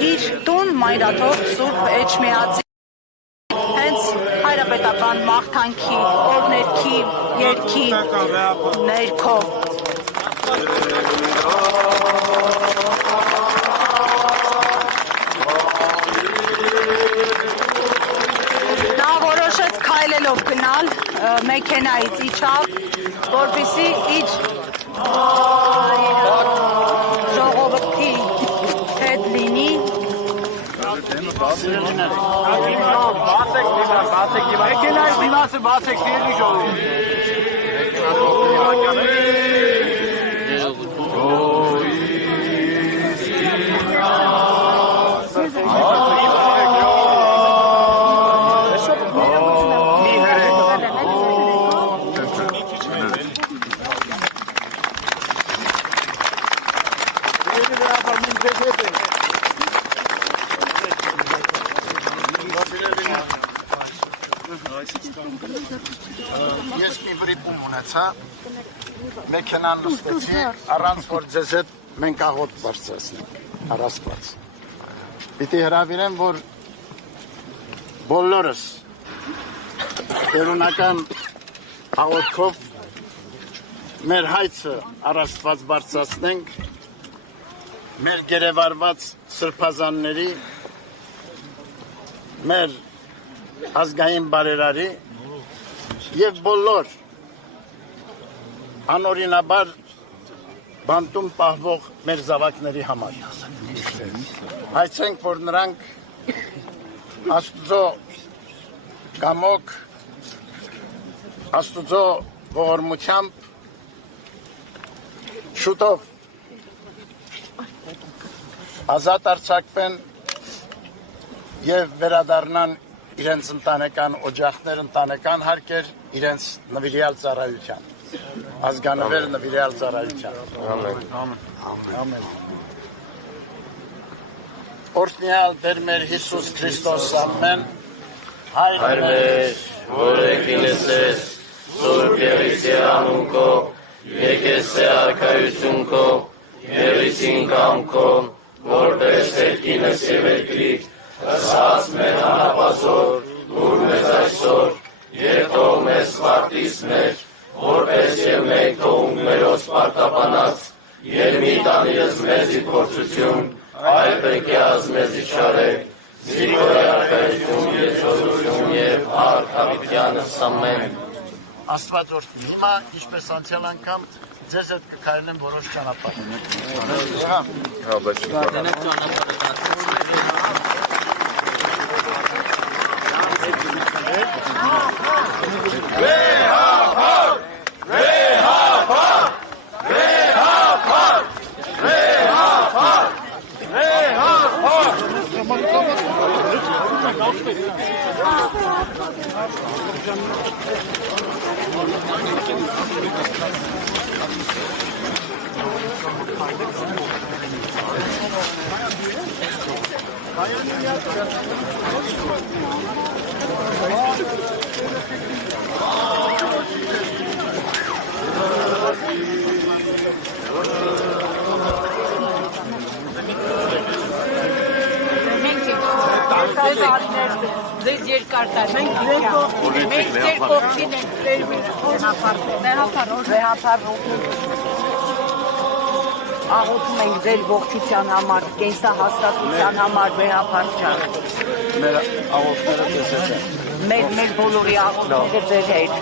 իր տուն մայրաթով Սուրբ Էջմիածին հենց հայրապետական մաղթանքի օրհներքի երգի ներքո նա որոշեց քայլելով գնալ մեքենայից իջավ, որպեսզի իր ժողովրդի հետ լինի Ես մի վրիպում ունեցա, մեքենան նստեցի, առանց որ ձեզ հետ մենք աղոտ բարձրացնենք, առասպած։ Պիտի հրավիրեմ, որ բոլորս տերունական աղոտքով մեր հայցը առասպած բարձրացնենք, մեր գերեվարված սրբազանների, մեր ազգային բարերարի և բոլոր անօրինաբար բանտում պահվող մեր զավակների համար։ Հայցենք, որ նրանք Աստուծո կամոք, Աստուծո ողորմությամբ շուտով ազատ արձակվեն և վերադառնան իրենց ընտանեկան օջախներ, ընտանեկան հարկեր, իրենց նվիրյալ ծառայության, ազգանվեր նվիրյալ ծառայության։ Ամեն։ Օրհնյալ Տեր մեր Հիսուս Քրիստոս ամեն, Հայր մեր, որ եկինս ես, Սուրբ Եղիսի անուն քո, եկես է արքայություն քո, Եղիսին կամ քո, որպես եկինս եւ եկրիկ, Ասած մեր անապազոր, ուր մեզ այսօր, և թող մեզ վարտիս մեր, որպես և մենք թողունք մերոս պարտապանած, և մի տանիրս մեզի փորձություն, այլ պեկյազ մեզի չարեք, զիգորի արքայություն, եզորություն և արքավիտյանս ամեն։ Աստված օրհնի, հիմա ինչպես անցյալ անգամ ձեզ հետ կքայլեմ որոշ ճանապարհ։ Ձեզ երկար տար, մենք ձեր կողքին ենք վեհապար աղոթում ենք ձեր ողջության համար, կենսահաստատության համար վեհապար ջան։ Մեր աղոթները ձեզ հետ են։ Մեր բոլորի աղոթները ձեր հետ։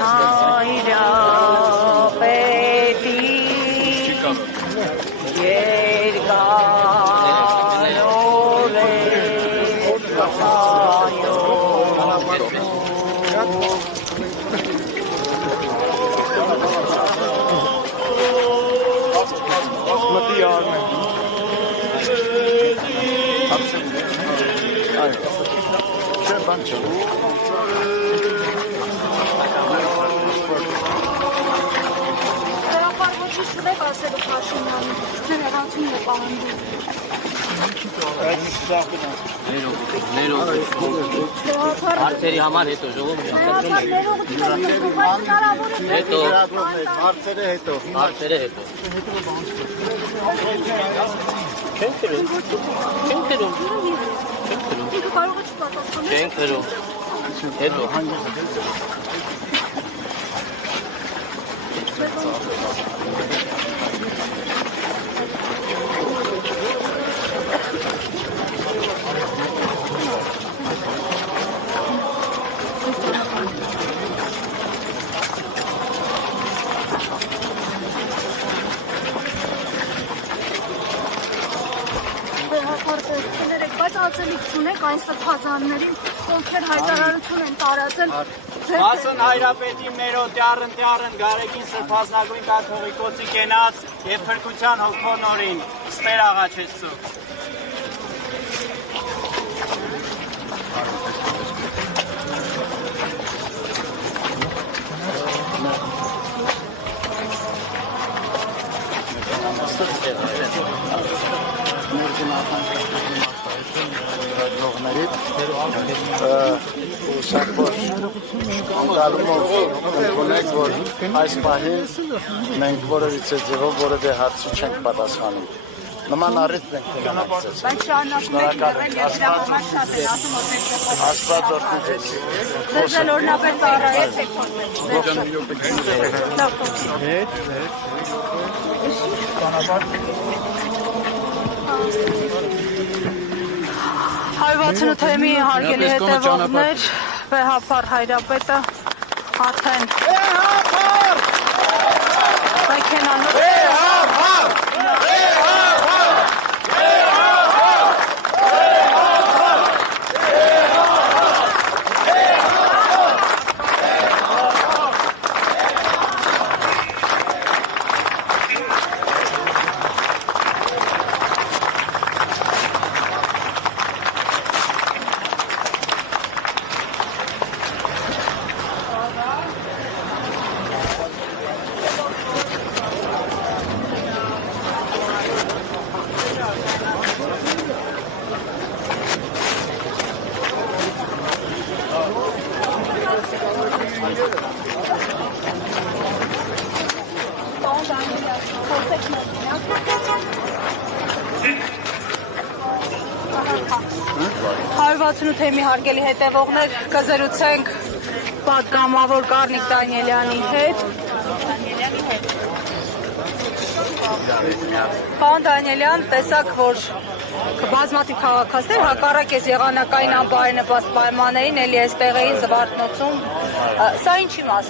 Հայրա պետի Շուտով ասելու Փաշինյանը, ձեր հղացումն է պահանջում։ Հարցերի համար հետո ժողովուրդ հետո Հարցերը հետո հարցերը հետո Չեն կրում Չեն կրում Չեն կրում հետո Բայց ացելիք չունեք այն սրբազաններին, ովքեր հայտարարություն են տարածել Հասուն Հայրապետի մերոտ տյառն Գարեգին սրբազնագույն կաթողիկոսի կենաց եւ փրկության հոգոնորին ստեր աղաչեցու Ուսակոր անկալումով ընդունեք, որ այս պահին մենք որևիցե ձևով որևէ հարցի չենք պատասխանում։ Նման առիթ մենք կունենանք ձեզ։ Բայց շարունակում եք եղել եւ դրա համար շատ են ասում, որ մենք Աստված օրհնի ձեզ։ Ձեզ էլ օրնաբեր ծառայեց եք Հայ 68-ի հարգելի հետևողներ, Վեհափար Հայրապետը արդեն մեքենանոց Հայ 68-ի հարգելի հետևողներ, կզրուցենք պատգամավոր Կարնիկ Դանիելյանի հետ։ Պարոն Դանիելյան, տեսակ, որ բազմաթիվ քաղաքացիներ հակառակ ես եղանակային անբարենպաստ պայմաններին էլի այստեղ էին Զվարթնոցում։ Սա ինչի մասն է։